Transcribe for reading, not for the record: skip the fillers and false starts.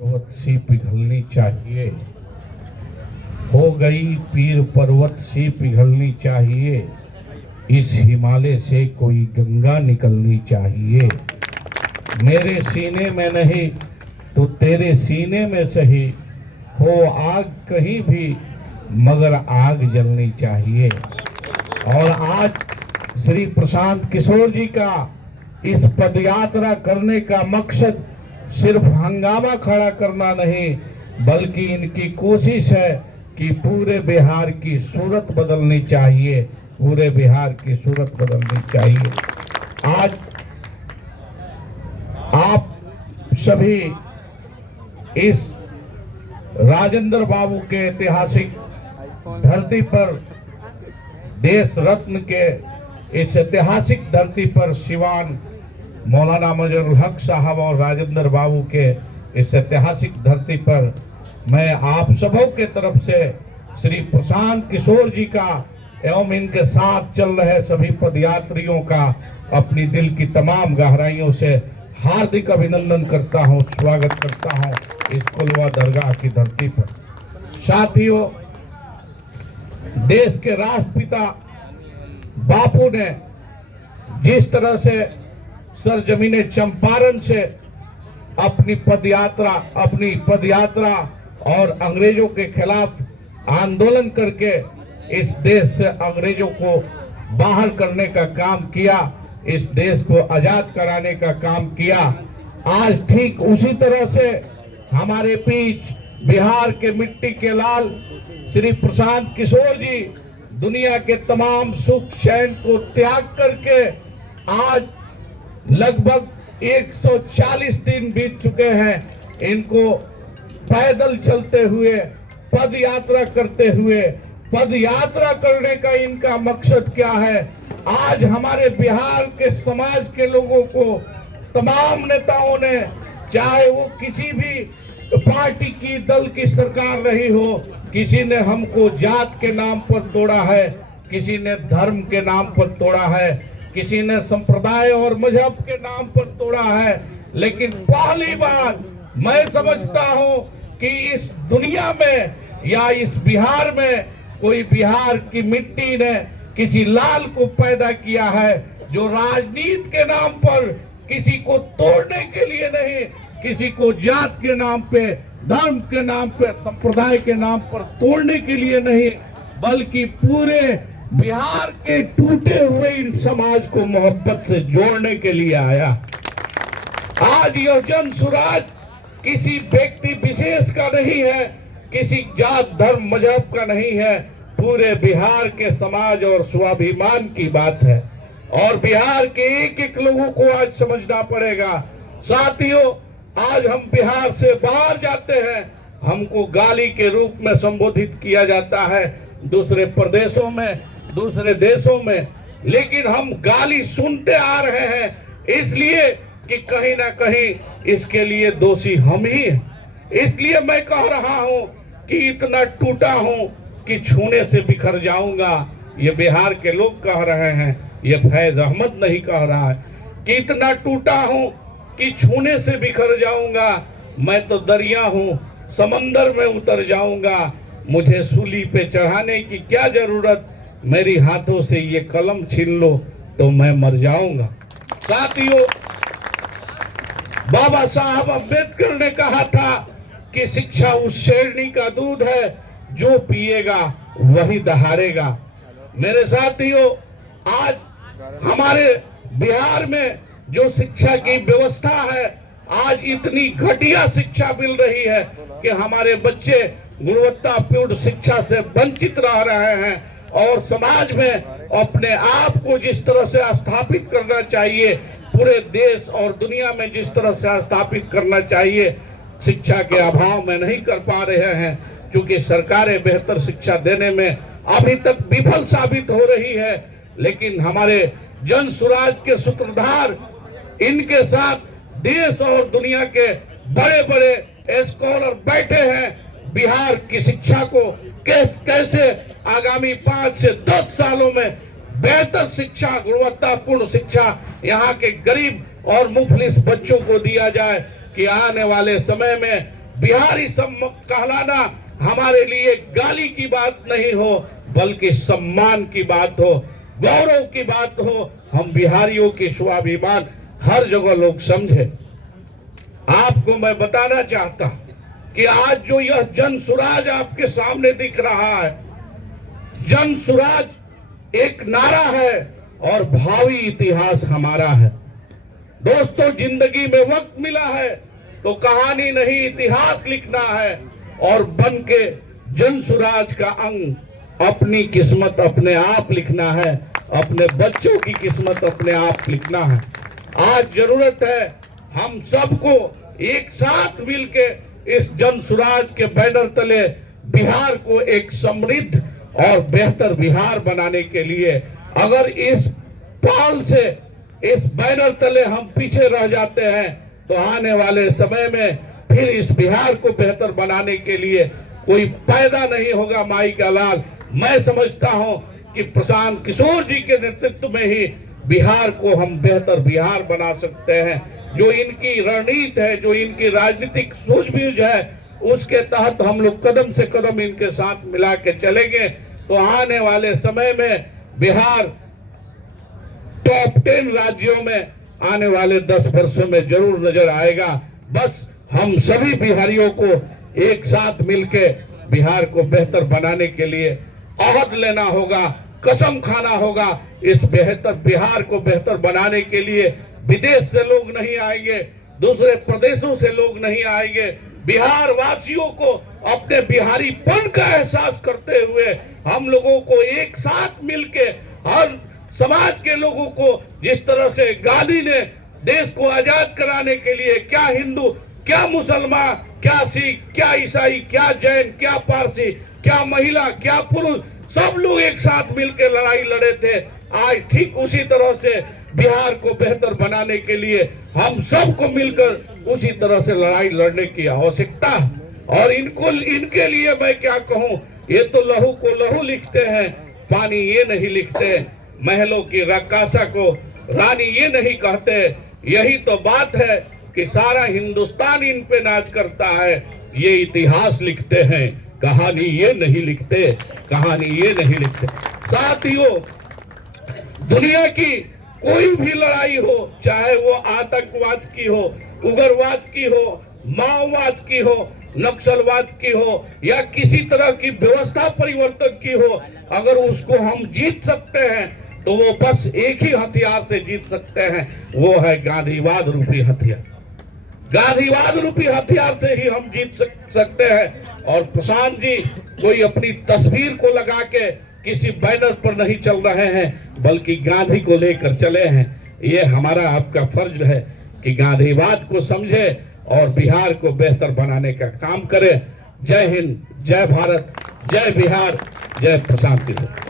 पर्वत सी पिघलनी चाहिए, हो गई पीर पर्वत सी पिघलनी चाहिए, इस हिमालय से कोई गंगा निकलनी चाहिए। मेरे सीने में नहीं तो तेरे सीने में सही, हो आग कहीं भी मगर आग जलनी चाहिए। और आज श्री प्रशांत किशोर जी का इस पदयात्रा करने का मकसद सिर्फ हंगामा खड़ा करना नहीं, बल्कि इनकी कोशिश है कि पूरे बिहार की सूरत बदलनी चाहिए, पूरे बिहार की सूरत बदलनी चाहिए। आज आप सभी इस राजेंद्र बाबू के ऐतिहासिक धरती पर, देश रत्न के इस ऐतिहासिक धरती पर सिवान मौलाना मजरुल हक साहब और राजेंद्र बाबू के इस ऐतिहासिक धरती पर मैं आप सबों के तरफ से श्री प्रशांत किशोर जी का एवं इनके साथ चल रहे सभी पदयात्रियों का अपनी दिल की तमाम गहराइयों से हार्दिक अभिनंदन करता हूं, स्वागत करता हूं इस कुलवा दरगाह की धरती पर। साथियों, देश के राष्ट्रपिता बापू ने जिस तरह से सरजमीने चंपारण से अपनी पदयात्रा और अंग्रेजों के खिलाफ आंदोलन करके इस देश से अंग्रेजों को बाहर करने का काम किया, इस देश को आजाद कराने का काम किया, आज ठीक उसी तरह से हमारे बीच बिहार के मिट्टी के लाल श्री प्रशांत किशोर जी दुनिया के तमाम सुख चैन को त्याग करके आज लगभग 140 दिन बीत चुके हैं, इनको पैदल चलते हुए, पद यात्रा करते हुए, पद यात्रा करने का इनका मकसद क्या है। आज हमारे बिहार के समाज के लोगों को तमाम नेताओं ने, चाहे वो किसी भी पार्टी की दल की सरकार रही हो, किसी ने हमको जात के नाम पर तोड़ा है, किसी ने धर्म के नाम पर तोड़ा है, किसी ने संप्रदाय और मजहब के नाम पर तोड़ा है, लेकिन पहली बार मैं समझता हूं कि इस दुनिया में या इस बिहार में कोई बिहार की मिट्टी ने किसी लाल को पैदा किया है जो राजनीति के नाम पर किसी को तोड़ने के लिए नहीं, किसी को जात के नाम पे, धर्म के नाम पे, संप्रदाय के नाम पर तोड़ने के लिए नहीं, बल्कि पूरे बिहार के टूटे हुए इन समाज को मोहब्बत से जोड़ने के लिए आया। आज यह जन सुराज किसी व्यक्ति विशेष का नहीं है, किसी जात धर्म मजहब का नहीं है, पूरे बिहार के समाज और स्वाभिमान की बात है और बिहार के एक एक लोगों को आज समझना पड़ेगा। साथियों, आज हम बिहार से बाहर जाते हैं, हमको गाली के रूप में संबोधित किया जाता है दूसरे प्रदेशों में, दूसरे देशों में, लेकिन हम गाली सुनते आ रहे हैं इसलिए कि कहीं ना कहीं इसके लिए दोषी हम ही हैं। इसलिए मैं कह रहा हूं कि इतना टूटा हूं कि छूने से बिखर जाऊंगा। ये बिहार के लोग कह रहे हैं, ये फैज अहमद नहीं कह रहा है कि इतना टूटा हूं कि छूने से बिखर जाऊंगा। मैं तो दरिया हूं, समंदर में उतर जाऊंगा, मुझे सूली पे चढ़ाने की क्या जरूरत, मेरी हाथों से ये कलम छीन लो तो मैं मर जाऊंगा। साथियों, बाबा साहब अम्बेडकर ने कहा था कि शिक्षा उस शेरनी का दूध है जो पिएगा वही दहाड़ेगा। मेरे साथियों, आज हमारे बिहार में जो शिक्षा की व्यवस्था है, आज इतनी घटिया शिक्षा मिल रही है कि हमारे बच्चे गुणवत्तापूर्ण शिक्षा से वंचित रह रहे हैं और समाज में अपने आप को जिस तरह से स्थापित करना चाहिए, पूरे देश और दुनिया में जिस तरह से स्थापित करना चाहिए, शिक्षा के अभाव में नहीं कर पा रहे हैं, क्योंकि सरकारें बेहतर शिक्षा देने में अभी तक विफल साबित हो रही है। लेकिन हमारे जन सुराज के सूत्रधार, इनके साथ देश और दुनिया के बड़े बड़े स्कॉलर बैठे हैं, बिहार की शिक्षा को कैसे आगामी 5 से 10 सालों में बेहतर शिक्षा, गुणवत्तापूर्ण शिक्षा यहाँ के गरीब और मुफलिस बच्चों को दिया जाए कि आने वाले समय में बिहारी कहलाना हमारे लिए गाली की बात नहीं हो, बल्कि सम्मान की बात हो, गौरव की बात हो। हम बिहारियों की स्वाभिमान हर जगह लोग समझे। आपको मैं बताना चाहता हूं कि आज जो यह जन सुराज आपके सामने दिख रहा है, जन सुराज एक नारा है और भावी इतिहास हमारा है। दोस्तों, जिंदगी में वक्त मिला है तो कहानी नहीं इतिहास लिखना है और बन के जन सुराज का अंग अपनी किस्मत अपने आप लिखना है, अपने बच्चों की किस्मत अपने आप लिखना है। आज जरूरत है हम सबको एक साथ मिलके इस जन सुराज के बैनर तले बिहार को एक समृद्ध और बेहतर बिहार बनाने के लिए, अगर इस पहल से इस बैनर तले हम पीछे रह जाते हैं तो आने वाले समय में फिर इस बिहार को बेहतर बनाने के लिए कोई पैदा नहीं होगा। माई का लाल, मैं समझता हूं कि प्रशांत किशोर जी के नेतृत्व में ही बिहार को हम बेहतर बिहार बना सकते हैं। जो इनकी रणनीति है, जो इनकी राजनीतिक सूझबूझ है, उसके तहत हम लोग कदम से कदम इनके साथ मिला के चलेंगे तो आने वाले समय में बिहार टॉप 10 राज्यों में आने वाले 10 वर्षों में जरूर नजर आएगा। बस हम सभी बिहारियों को एक साथ मिलके बिहार को बेहतर बनाने के लिए अहद लेना होगा, कसम खाना होगा। इस बेहतर बिहार को बेहतर बनाने के लिए विदेश से लोग नहीं आएंगे, दूसरे प्रदेशों से लोग नहीं आएंगे। बिहार वासियों को अपने बिहारीपन का एहसास करते हुए हम लोगों को एक साथ मिलके हर समाज के लोगों को, जिस तरह से गांधी ने देश को आजाद कराने के लिए क्या हिंदू, क्या मुसलमान, क्या सिख, क्या ईसाई, क्या जैन, क्या पारसी, क्या महिला, क्या पुरुष, सब लोग एक साथ मिलकर लड़ाई लड़े थे। आज ठीक उसी तरह से बिहार को बेहतर बनाने के लिए हम सबको मिलकर उसी तरह से लड़ाई लड़ने की आवश्यकता है। और इनके लिए मैं क्या कहूं, ये तो लहू को लहू लिखते हैं, पानी ये नहीं लिखते। महलों की रक्कासा को रानी ये नहीं कहते। यही तो बात है कि सारा हिंदुस्तान इन पे नाच करता है। ये इतिहास लिखते हैं, कहानी ये नहीं लिखते, कहानी ये नहीं लिखते। साथियों, दुनिया की कोई भी लड़ाई हो, चाहे वो आतंकवाद की हो, उग्रवाद की हो, माओवाद की हो, नक्सलवाद की हो या किसी तरह की व्यवस्था परिवर्तन की हो, अगर उसको हम जीत सकते हैं तो वो बस एक ही हथियार से जीत सकते हैं, वो है गांधीवाद रूपी हथियार। गांधीवाद रूपी हथियार से ही हम जीत सकते हैं। और प्रशांत जी कोई अपनी तस्वीर को लगा के किसी बैनर पर नहीं चल रहे हैं, बल्कि गांधी को लेकर चले हैं। ये हमारा आपका फर्ज है कि गांधीवाद को समझे और बिहार को बेहतर बनाने का काम करें। जय हिंद, जय भारत, जय बिहार, जय प्रशांत किशोर।